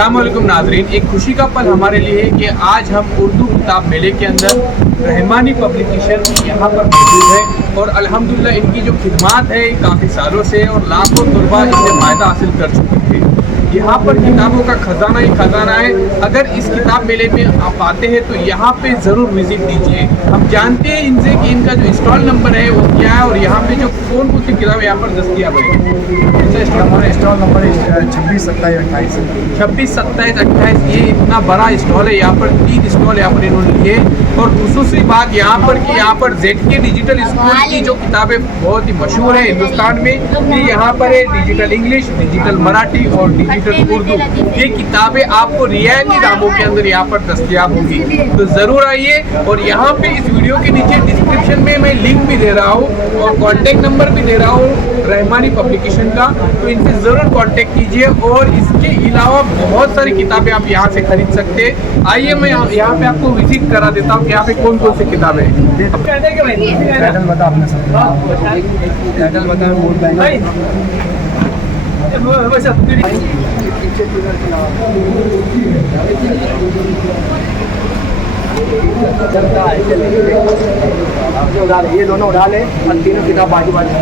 अस्सलाम वालेकुम नाज़रीन, एक खुशी का पल हमारे लिए है कि आज हम उर्दू किताब मेले के अंदर रहमानी पब्लिकेशन यहाँ पर मौजूद है और अल्हम्दुलिल्लाह इनकी जो खिदमात है काफ़ी सालों से और लाखों तलबा इससे फ़ायदा हासिल कर चुके थे। यहाँ पर किताबों का खजाना ही खजाना है। अगर इस किताब मेले में आप आते हैं तो यहाँ पे ज़रूर विज़िट दीजिए। हम जानते हैं इनसे कि इनका जो स्टॉल नंबर है वो क्या है और यहाँ पे जो कौन सी किताब यहाँ पर दस्तियाब है। हमारा स्टॉल नंबर 26, 27, 28 26, 27, 28 ये इतना बड़ा स्टॉल है। यहाँ पर 3 स्टॉल यहाँ पर इन्होंने लिए और दूसरी बात यहाँ पर कि यहाँ पर ZK डिजिटल स्कूल की जो किताबें बहुत ही मशहूर है हिंदुस्तान में, ये यहाँ पर है डिजिटल इंग्लिश, डिजिटल मराठी और डिजिटल उर्दू। ये किताबें आपको रियायती दामों के अंदर यहाँ पर दस्तियाब होगी, तो ज़रूर आइए। और यहाँ पे इस वीडियो के नीचे डिस्क्रिप्शन में मैं लिंक भी दे रहा हूँ और कॉन्टेक्ट नंबर भी दे रहा हूँ रहमानी पब्लिकेशन का, तो इनसे ज़रूर कांटेक्ट कीजिए। और इसके अलावा बहुत सारी किताबें आप यहाँ से खरीद सकते हैं। आइए मैं यहाँ पे आपको विजिट करा देता हूँ कि यहाँ पे कौन कौन सी किताबें हैं। टाइटल बता आपने सब, टाइटल बता बोल ये दोनों उड़ा ले और तीनों किताब बाजू बाजू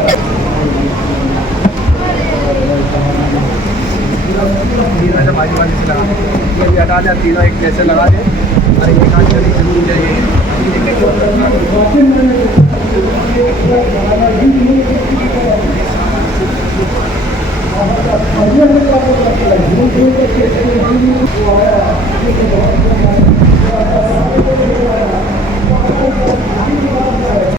तीनों से बाजू बाजू से लगा, ये भी हटा दे, तीनों एक जैसे लगा दे। अरे ये काट चली जल्दी जाइए।